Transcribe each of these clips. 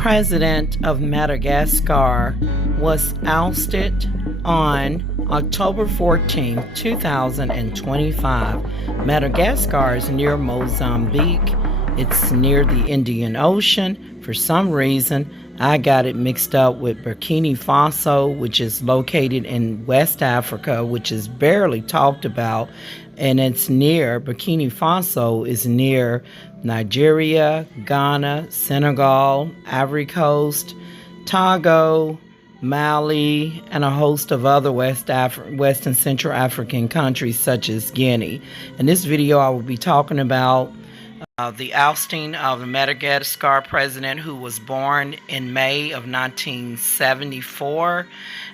president of Madagascar was ousted on October 14, 2025. Madagascar is near Mozambique. It's near the Indian Ocean. For some reason, I got it mixed up with Burkina Faso, which is located in West Africa, which is barely talked about. And it's near, Burkina Faso is near Nigeria, Ghana, Senegal, Ivory Coast, Togo, Mali, and a host of other West and Central African countries such as Guinea. In this video, I will be talking about the ousting of the Madagascar president who was born in May of 1974.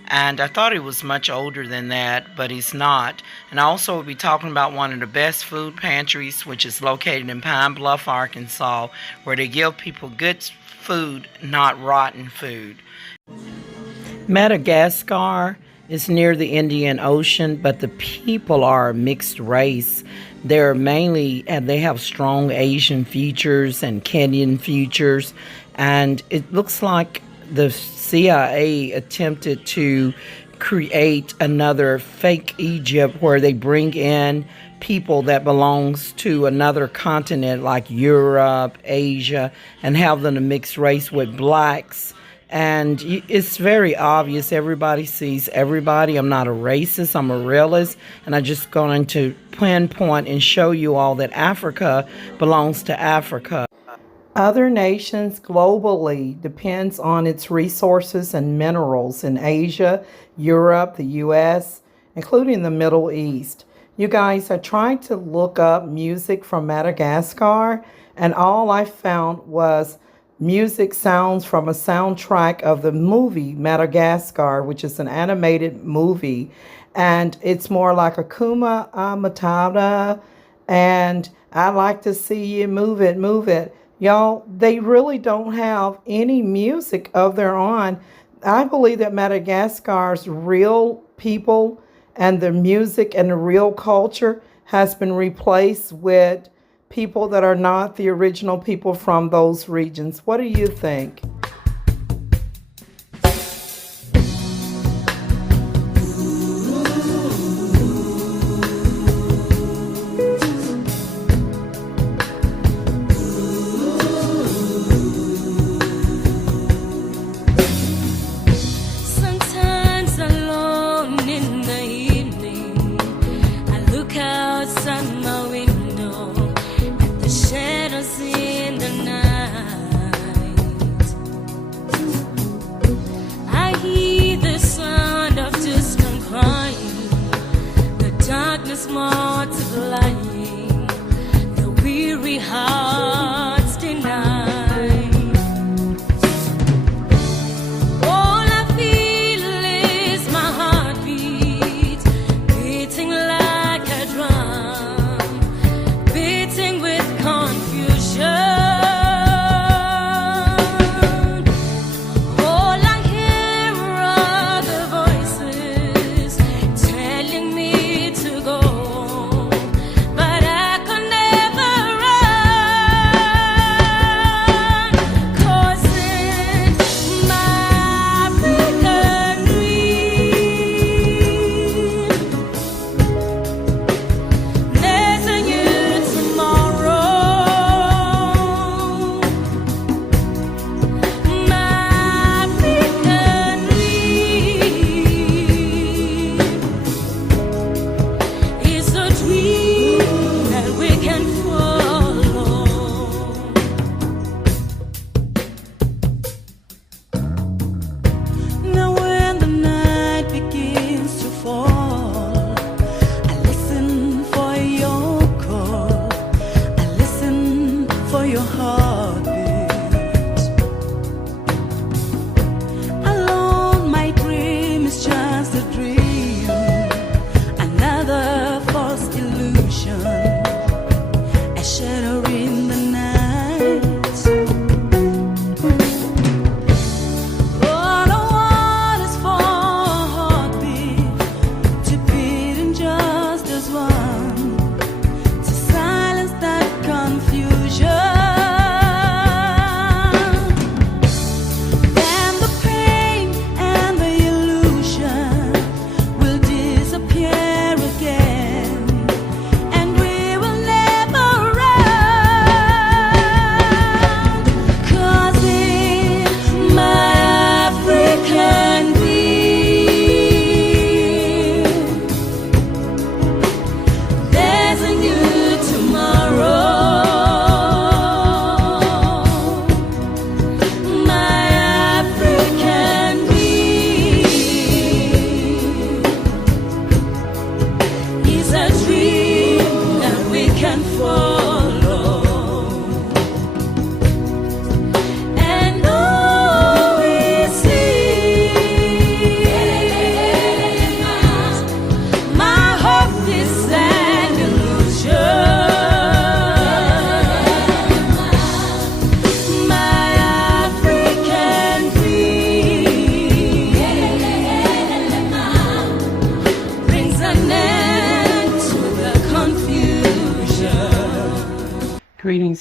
And I thought he was much older than that, but he's not. And I also will be talking about one of the best food pantries, which is located in Bluff, Arkansas, where they give people good food, not rotten food. Madagascar is near the Indian Ocean, but the people are a mixed race. They're mainly, and they have strong Asian features and Kenyan features, and it looks like the CIA attempted to create another fake Egypt where they bring in people that belongs to another continent like Europe, Asia, and have them a mixed race with blacks. And it's very obvious. Everybody sees everybody. I'm not a racist. I'm a realist. And I'm just going to pinpoint and show you all that Africa belongs to Africa. Other nations globally depends on its resources and minerals in Asia, Europe, the U.S., including the Middle East. You guys, I tried to look up music from Madagascar, and all I found was music sounds from a soundtrack of the movie Madagascar, which is an animated movie. And it's more like Akuma Matata, and I like to see you move it, move it. Y'all, they really don't have any music of their own. I believe that Madagascar's real people and the music and the real culture has been replaced with people that are not the original people from those regions. What do you think?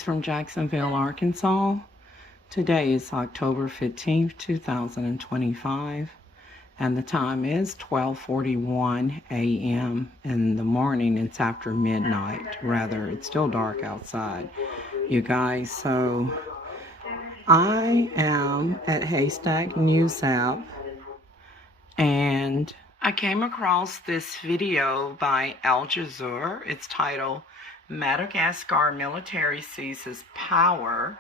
from Jacksonville, Arkansas. Today is October 15th, 2025, and the time is 12:41 a.m. in the morning. It's after midnight, rather. It's still dark outside, you guys. So I am at Haystack News app, and I came across this video by Al Jazeera. It's titled, Madagascar Military Seizes Power,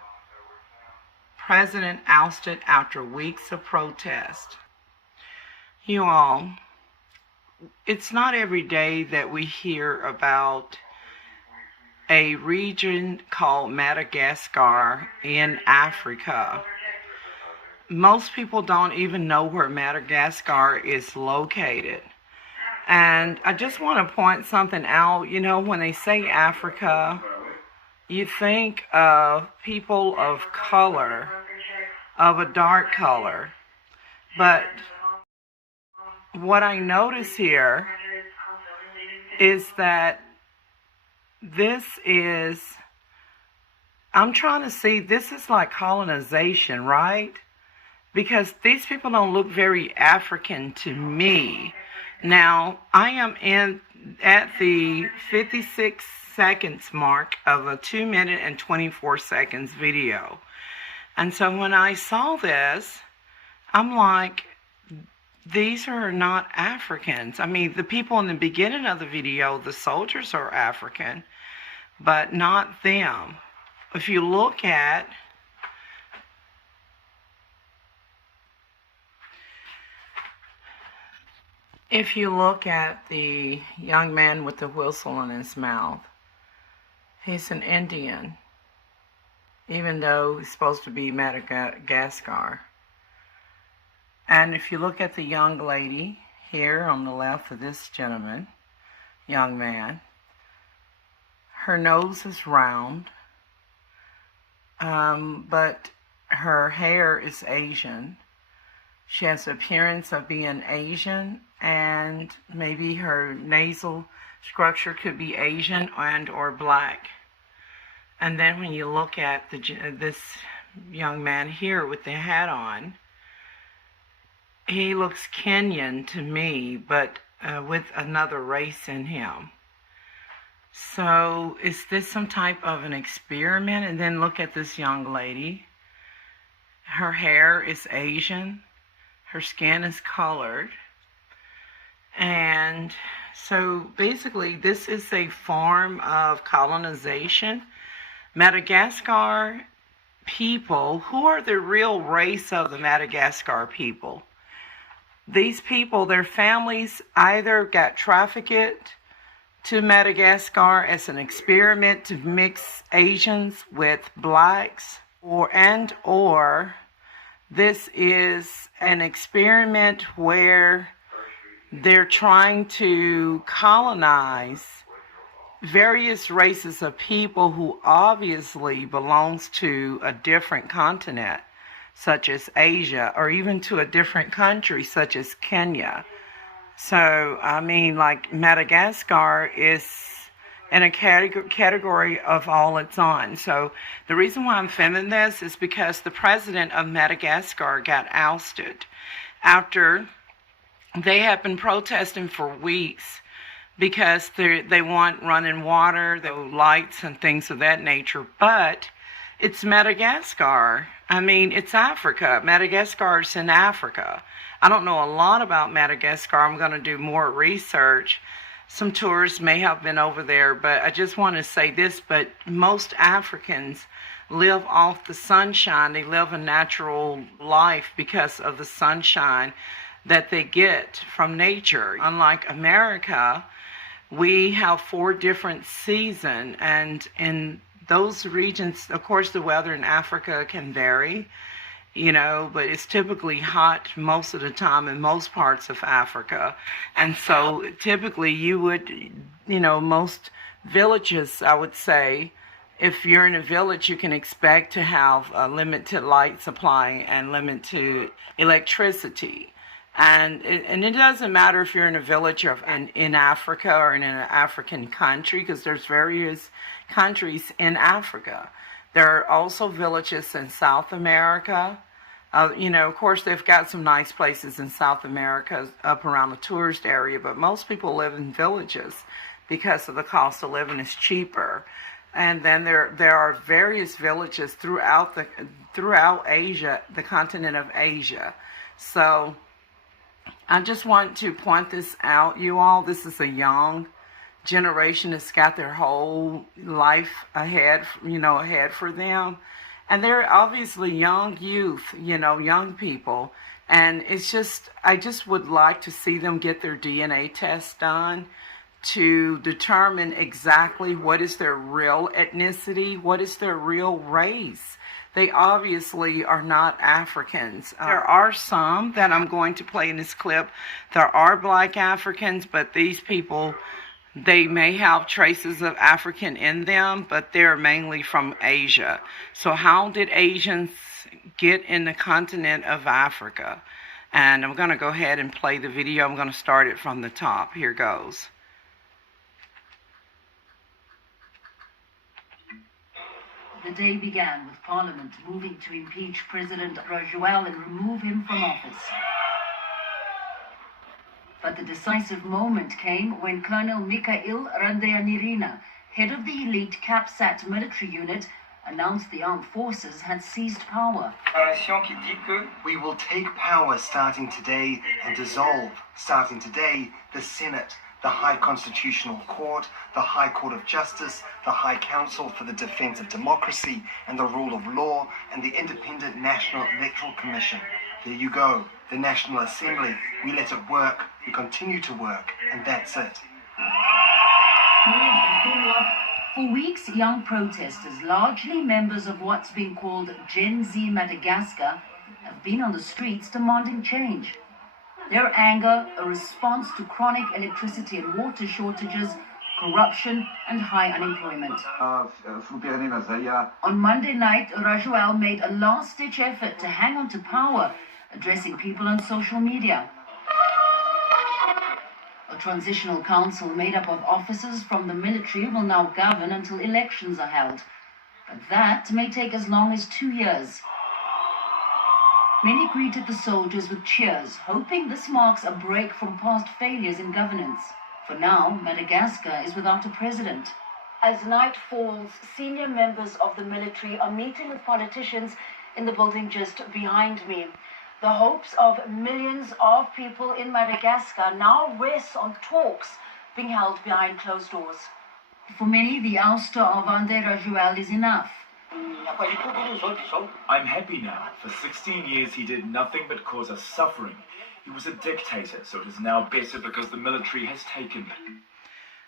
President Ousted After Weeks of Protest. You all, it's not every day that we hear about a region called Madagascar in Africa. Most people don't even know where Madagascar is located. And I just want to point something out. You know, when they say Africa, you think of people of color, of a dark color. But what I notice here is that this is, I'm trying to see, this is like colonization, right? Because these people don't look very African to me. Now, I am at the 56 seconds mark of a 2-minute and 24 seconds video. And so when I saw this, I'm like, these are not Africans. I mean, the people in the beginning of the video, the soldiers are African, but not them. If you look at the young man with the whistle in his mouth, he's an Indian, even though he's supposed to be Madagascar. And if you look at the young lady here on the left of this gentleman, young man, her nose is round, but her hair is Asian. She has the appearance of being Asian, and maybe her nasal structure could be Asian and or black. And then when you look at this young man here with the hat on, he looks Kenyan to me, but with another race in him. So is this some type of an experiment? And then look at this young lady. Her hair is Asian. Her skin is colored. And so basically this is a form of colonization. Madagascar people, who are the real race of the Madagascar people? These people, their families either got trafficked to Madagascar as an experiment to mix Asians with blacks, or this is an experiment where they're trying to colonize various races of people who obviously belongs to a different continent, such as Asia, or even to a different country, such as Kenya. So, I mean, like, Madagascar is in a category of all its own. So, the reason why I'm filming this is because the president of Madagascar got ousted after they have been protesting for weeks because they want running water, the lights and things of that nature. But it's Madagascar. I mean, it's Africa. Madagascar's in Africa. I don't know a lot about Madagascar. I'm going to do more research. Some tourists may have been over there, but I just want to say this, but most Africans live off the sunshine. They live a natural life because of the sunshine that they get from nature. Unlike America, we have 4 different seasons, and in those regions, of course, the weather in Africa can vary, you know, but it's typically hot most of the time in most parts of Africa. And so typically you would, you know, most villages, I would say, if you're in a village, you can expect to have a limited light supply and limited electricity. And it doesn't matter if you're in a village or in Africa or in an African country, because there's various countries in Africa. There are also villages in South America. You know, of course, they've got some nice places in South America up around the tourist area, but most people live in villages because of the cost of living is cheaper. And then there are various villages throughout Asia, the continent of Asia. So I just want to point this out, you all. This is a young generation that's got their whole life ahead, you know, ahead for them. And they're obviously young youth, you know, young people. And it's just, I just would like to see them get their DNA test done to determine exactly what is their real ethnicity, what is their real race. They obviously are not Africans. There are some that I'm going to play in this clip. There are black Africans, but these people, they may have traces of African in them, but they're mainly from Asia. So how did Asians get in the continent of Africa? And I'm going to go ahead and play the video. I'm going to start it from the top. Here goes. The day began with Parliament moving to impeach President RaJOEL and remove him from office. But the decisive moment came when Colonel RaJOELina, head of the elite CAPSAT military unit, announced the armed forces had seized power. We will take power starting today and dissolve, starting today, the Senate, the High Constitutional Court, the High Court of Justice, the High Council for the Defense of Democracy and the Rule of Law, and the Independent National Electoral Commission. There you go, the National Assembly. We let it work, we continue to work, and that's it. For weeks, young protesters, largely members of what's been called Gen Z Madagascar, have been on the streets demanding change. Their anger, a response to chronic electricity and water shortages, corruption and high unemployment. On Monday night, RaJOEL made a last-ditch effort to hang on to power, addressing people on social media. A transitional council made up of officers from the military will now govern until elections are held. But that may take as long as 2 years. Many greeted the soldiers with cheers, hoping this marks a break from past failures in governance. For now, Madagascar is without a president. As night falls, senior members of the military are meeting with politicians in the building just behind me. The hopes of millions of people in Madagascar now rest on talks being held behind closed doors. For many, the ouster of Andry RaJOEL is enough. I'm happy now. For 16 years he did nothing but cause us suffering. He was a dictator, so it is now better because the military has taken him.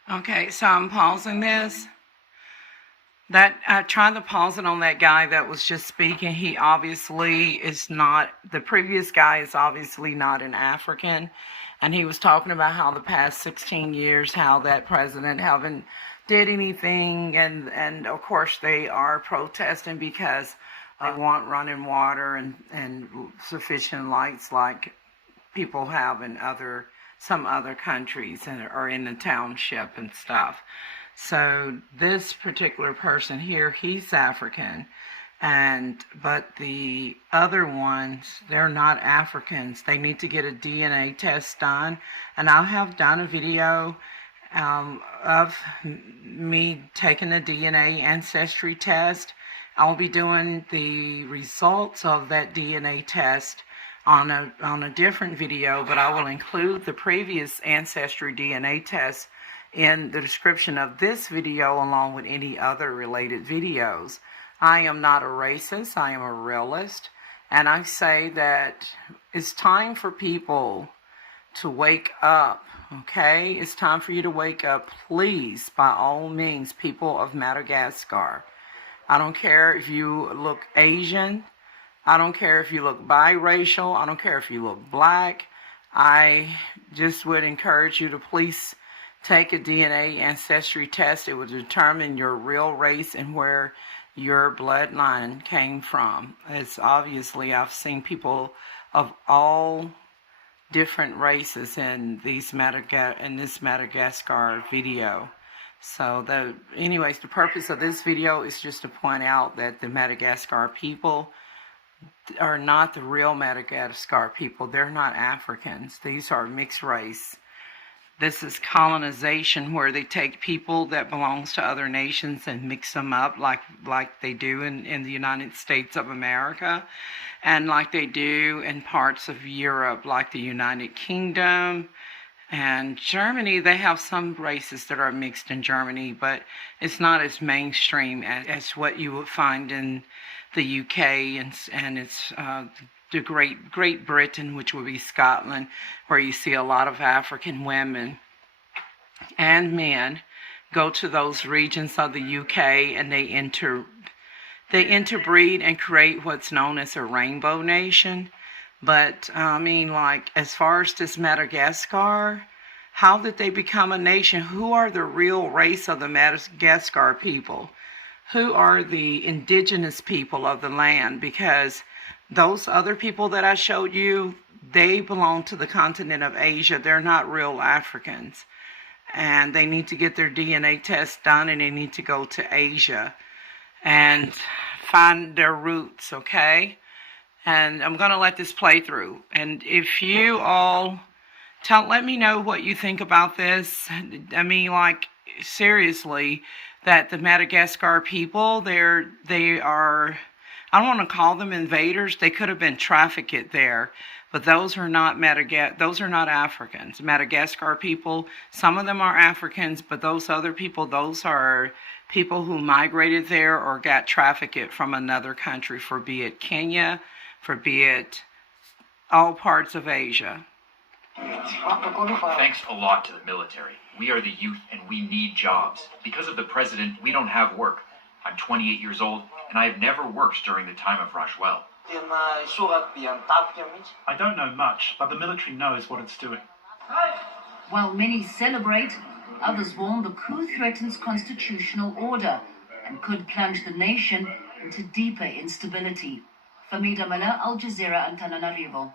Okay, so I'm pausing this. I tried to pause it on that guy that was just speaking. He obviously is not, the previous guy is obviously not an African. And he was talking about how the past 16 years, how that president haven't did anything. And of course they are protesting because they want running water and sufficient lights like people have in some other countries or in the township and stuff. So this particular person here, he's African, but the other ones, they're not Africans. They need to get a DNA test done, and I have done a video of me taking a DNA ancestry test. I'll be doing the results of that DNA test on a different video, but I will include the previous ancestry DNA test in the description of this video along with any other related videos. I am not a racist, I am a realist, and I say that it's time for people to wake up, okay? It's time for you to wake up, please, by all means, people of Madagascar. I don't care if you look Asian, I don't care if you look biracial, I don't care if you look black. I just would encourage you to please take a DNA ancestry test. It will determine your real race and where your bloodline came from. It's obviously, I've seen people of all different races in this Madagascar video. So anyways, the purpose of this video is just to point out that the Madagascar people are not the real Madagascar people. They're not Africans. These are mixed race. This is colonization, where they take people that belongs to other nations and mix them up like they do in the United States of America, and like they do in parts of Europe, like the United Kingdom and Germany. They have some races that are mixed in Germany, but it's not as mainstream as what you would find in the UK and it's the Great Britain, which would be Scotland, where you see a lot of African women and men go to those regions of the UK and they interbreed and create what's known as a rainbow nation. But I mean, like, as far as this Madagascar, how did they become a nation? Who are the real race of the Madagascar people? Who are the indigenous people of the land? Because those other people that I showed you, they belong to the continent of Asia. They're not real Africans. And they need to get their DNA test done, and they need to go to Asia and find their roots, okay? And I'm going to let this play through. And if you all let me know what you think about this. I mean, like, seriously, that the Madagascar people, they are, I don't want to call them invaders. They could have been trafficked there, but those are not Africans. Madagascar people, some of them are Africans, but those other people, those are people who migrated there or got trafficked from another country, for be it Kenya, for be it all parts of Asia. Thanks a lot to the military. We are the youth and we need jobs. Because of the president, we don't have work. I'm 28 years old and I have never worked during the time of RaJOEL. I don't know much, but the military knows what it's doing. While many celebrate, others warn the coup threatens constitutional order and could plunge the nation into deeper instability. Famida Mala, Al Jazeera, Antananarivo.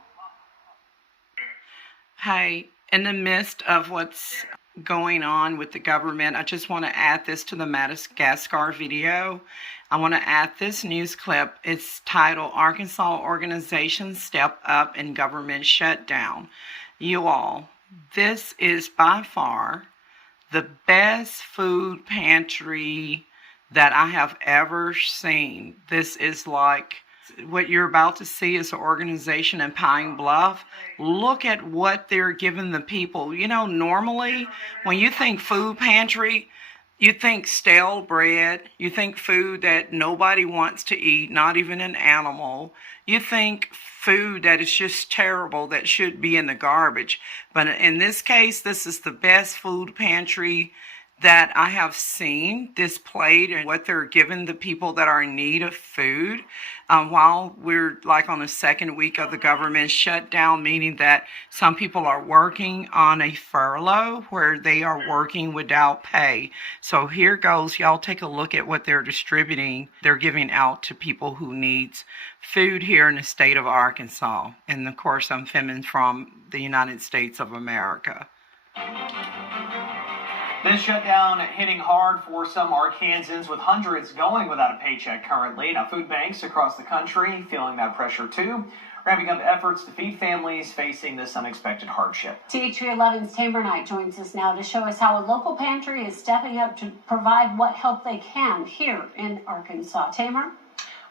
Hey, in the midst of what's going on with the government, I just want to add this to the Madagascar video. I want to add this news clip. It's titled, Arkansas Organizations Step Up in Government Shutdown. You all, this is by far the best food pantry that I have ever seen. This is like, what you're about to see is an organization in Pine Bluff. Look at what they're giving the people. You know, normally when you think food pantry, you think stale bread. You think food that nobody wants to eat, not even an animal. You think food that is just terrible, that should be in the garbage. But in this case, this is the best food pantry that I have seen displayed, and what they're giving the people that are in need of food while we're like on the second week of the government shutdown, meaning that some people are working on a furlough where they are working without pay. So here goes. Y'all take a look at what they're distributing. They're giving out to people who needs food here in the state of Arkansas. And of course, I'm filming from the United States of America. This shutdown hitting hard for some Arkansans, with hundreds going without a paycheck currently. Now, food banks across the country feeling that pressure too, ramping up efforts to feed families facing this unexpected hardship. THV11's Tamer Knight joins us now to show us how a local pantry is stepping up to provide what help they can here in Arkansas. Tamer?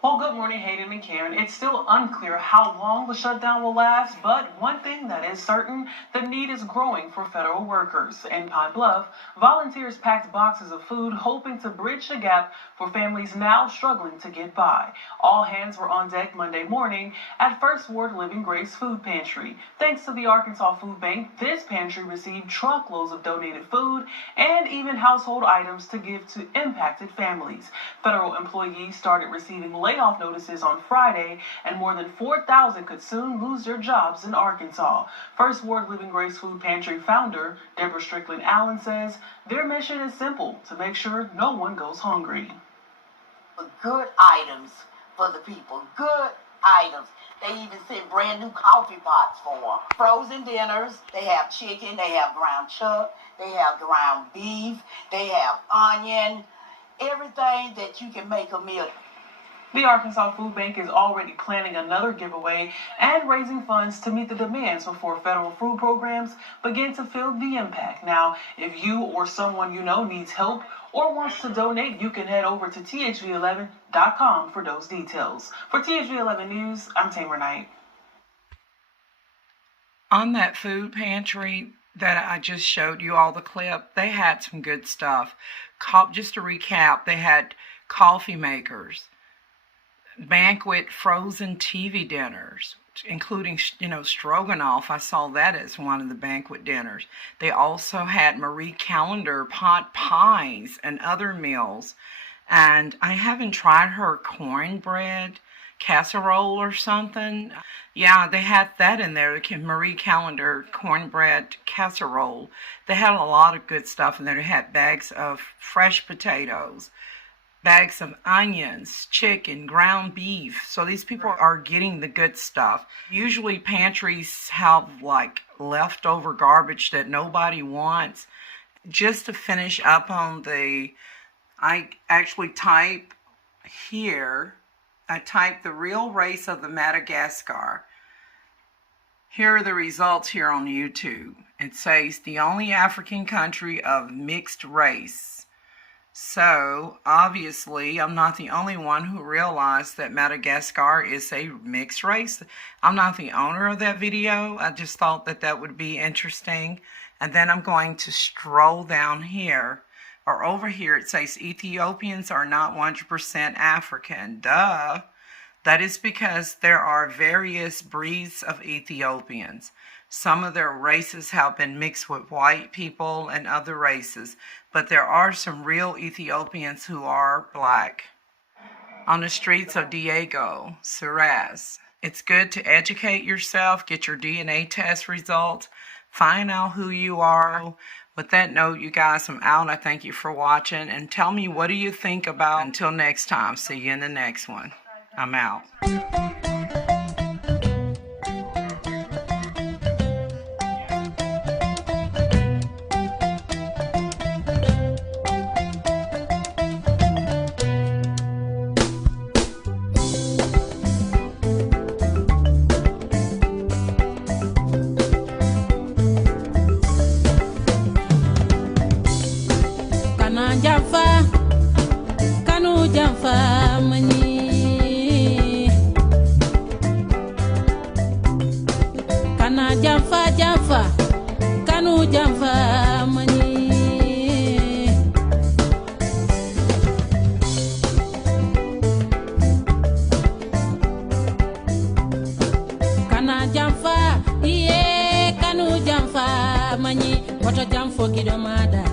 Well, good morning, Hayden and Karen. It's still unclear how long the shutdown will last, but one thing that is certain, the need is growing for federal workers. In Pine Bluff, volunteers packed boxes of food, hoping to bridge the gap for families now struggling to get by. All hands were on deck Monday morning at First Ward Living Grace Food Pantry. Thanks to the Arkansas Food Bank, this pantry received truckloads of donated food and even household items to give to impacted families. Federal employees started receiving layoff notices on Friday, and more than 4,000 could soon lose their jobs in Arkansas. First Ward Living Grace Food Pantry founder Deborah Strickland Allen says their mission is simple: to make sure no one goes hungry. Good items for the people, good items. They even sent brand new coffee pots for them. Frozen dinners. They have chicken. They have ground chuck. They have ground beef. They have onion. Everything that you can make a meal. The Arkansas Food Bank is already planning another giveaway and raising funds to meet the demands before federal food programs begin to feel the impact. Now, if you or someone you know needs help or wants to donate, you can head over to THV11.com for those details. For THV11 News, I'm Tamer Knight. On that food pantry that I just showed you all the clip, they had some good stuff. Just to recap, they had coffee makers, banquet frozen TV dinners, including, stroganoff. I saw that as one of the banquet dinners. They also had Marie Callender pot pies and other meals. And I haven't tried her cornbread casserole or something. Yeah, they had that in there, Marie Callender cornbread casserole. They had a lot of good stuff in there. They had bags of fresh potatoes, bags of onions, chicken, ground beef. So these people are getting the good stuff. Usually pantries have like leftover garbage that nobody wants. Just to finish up on I actually type here, I type the real race of the Madagascar. Here are the results here on YouTube. It says the only African country of mixed race. So, obviously, I'm not the only one who realized that Madagascar is a mixed race. I'm not the owner of that video. I just thought that that would be interesting. And then I'm going to stroll down here, or over here. It says Ethiopians are not 100% African. Duh. That is because there are various breeds of Ethiopians. Some of their races have been mixed with white people and other races, but there are some real Ethiopians who are black. On the streets of Diego, Suraz. It's good to educate yourself, get your DNA test results, find out who you are. With that note, you guys, I'm out. I thank you for watching, and tell me, what do you think about? Until next time, see you in the next one. I'm out. Kanu jamfa mani kana jamfa kanu jamfa mani kana jamfa iye kanu jamfa mani wata jamfo kidomada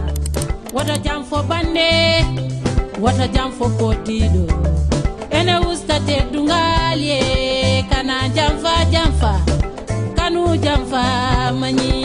wata jamfo bande wata jamfo kotido ene ustate dungalie kana jamfa kanu jamfa mani